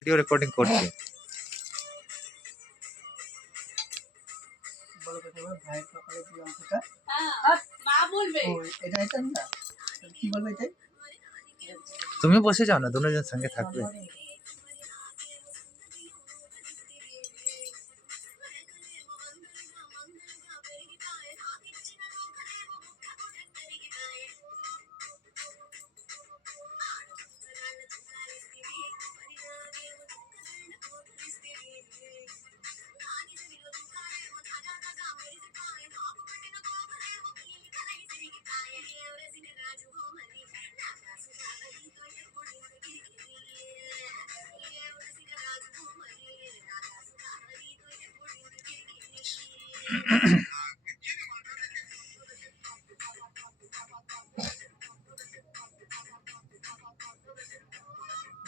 Video recording করছি। ভাইয়ের কপালে যে অঙ্কটা মা বলবে এটা এটা না কি বলবে এটাই তুমি বসে যাও না, দুজনের সঙ্গে থাকবে।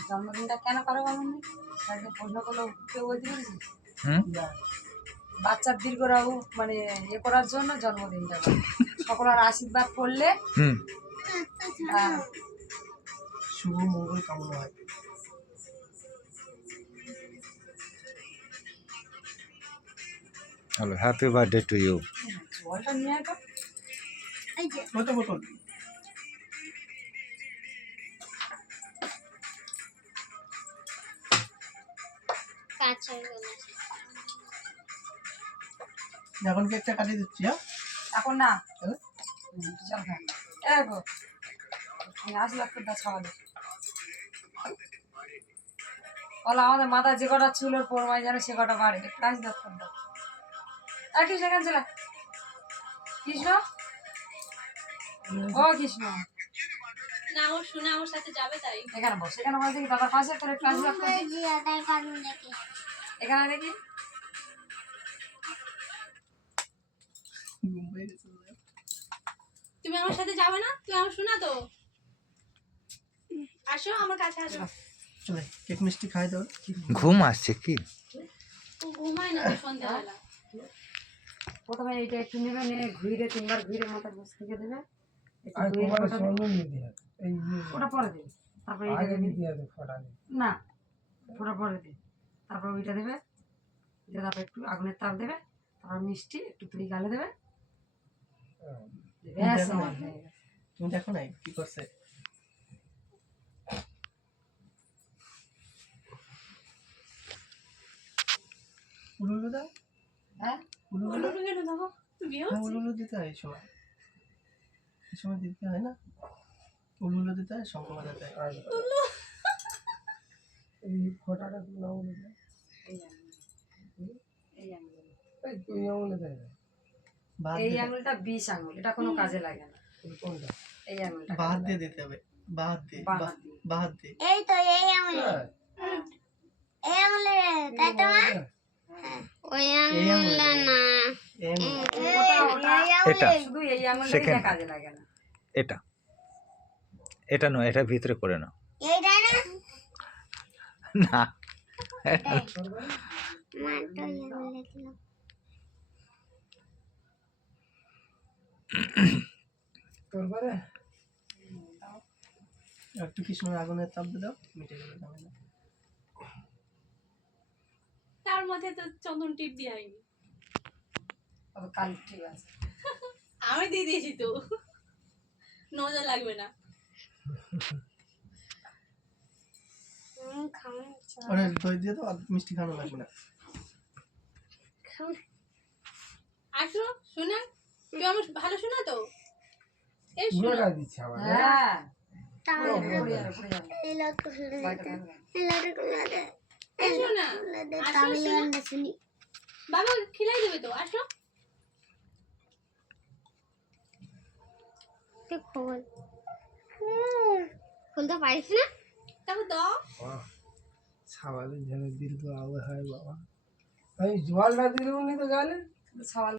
জন্মদিনটা কেন করো বলুন? প্রশ্ন করলো কেউ বলতে পেরেছি বাচ্চার দীর্ঘরাহু মানে ইয়ে করার জন্য জন্মদিনটা সকলের আশীর্বাদ করলে শুভ মঙ্গল কামনা হয়। Hello, happy birthday to you. জলটা নিয়ে আয় তো। বোতল বোতল এখন কেকটা কাটিয়ে দিচ্ছি। হ্যাঁ এখন না চল খান এগো তুমি আসলে একটু ছাওয়ালে বলো আমাদের মাথায় যে কটা চুলোর পরমায় জানে সে কটা বাড়ে একটু আসলে একটু দাও। আর কৃষ্ণ এখানে চলে কৃষ্ণ ও কৃষ্ণ না ও শুনে আমার সাথে যাবে তাই এখানে বস এখানে বসে দেখি দাদার পাশে তোর একটু আসলে এখানে দেখি তুমি আমার সাথে যাবে না? তুমি আমার শোনা তো আসো আমার কাছে আসো। চলে কেক মিষ্টি খাই দাও। ঘুম আসছে কি? ও ঘুমায় না তো সন্ধ্যাবেলা। প্রথমে এইটা একটু নেবে নিয়ে ঘুরে তিনবার ঘুরে মাথা বসে থেকে দেবে ওটা পরে দেবে তারপরে এইটা না ফোটা পরে দেবে তারপর ওইটা দেবে তারপর একটু আগুনের তাপ দেবে তারপর মিষ্টি একটু তুই গালে দেবে তুমি দেখো নাই কি করছে। উলুলু দাও। হ্যাঁ উলুলু কেন দেখো উলুলু দিতে হয় এই সময় দিতে হয় না। উলুলু দিতে হয় শঙ্খ বাজাতে হয়। এই ফোটাটা না উলুলু এই আঙুলটা 20 আঙুল এটা কোনো কাজে লাগে না। এই আঙুলটা বাহাত দিয়ে দিতে হবে। বাহাত দিয়ে এই তো এই আঙুলে এই আঙুলে তাই তো মা ওই আঙুলটা না এটা শুধু এই আঙুলটা কাজে লাগে না। এটা এটা নয়, এটা ভিতরে করে নাও। এইটা না না এটা মা তো এই আঙুলে দিল একটু কৃষ্ণ আগুনের তাপ দাও মিটে যাবে ঝামেলা। তার মধ্যে তো চন্দন টিপ দিয়ে হয়নি কাল ঠিক আছে আমি দিয়ে দিয়েছি তো নজর লাগবে না। ওরে দই দিয়ে তো মিষ্টি খাওয়ানো লাগবে না। আসো শোনা তুই আমার ভালো শোনা তো এই হ্যাঁ শোনা বাবা খিলাই দেবে তো আসো খুলতে পারিস না তারপর দাও ছাওয়ালে ঝেড়ে দিল তো আলো হয় বাবা। আমি জলটা দিলুনি তো গালে সওয়াল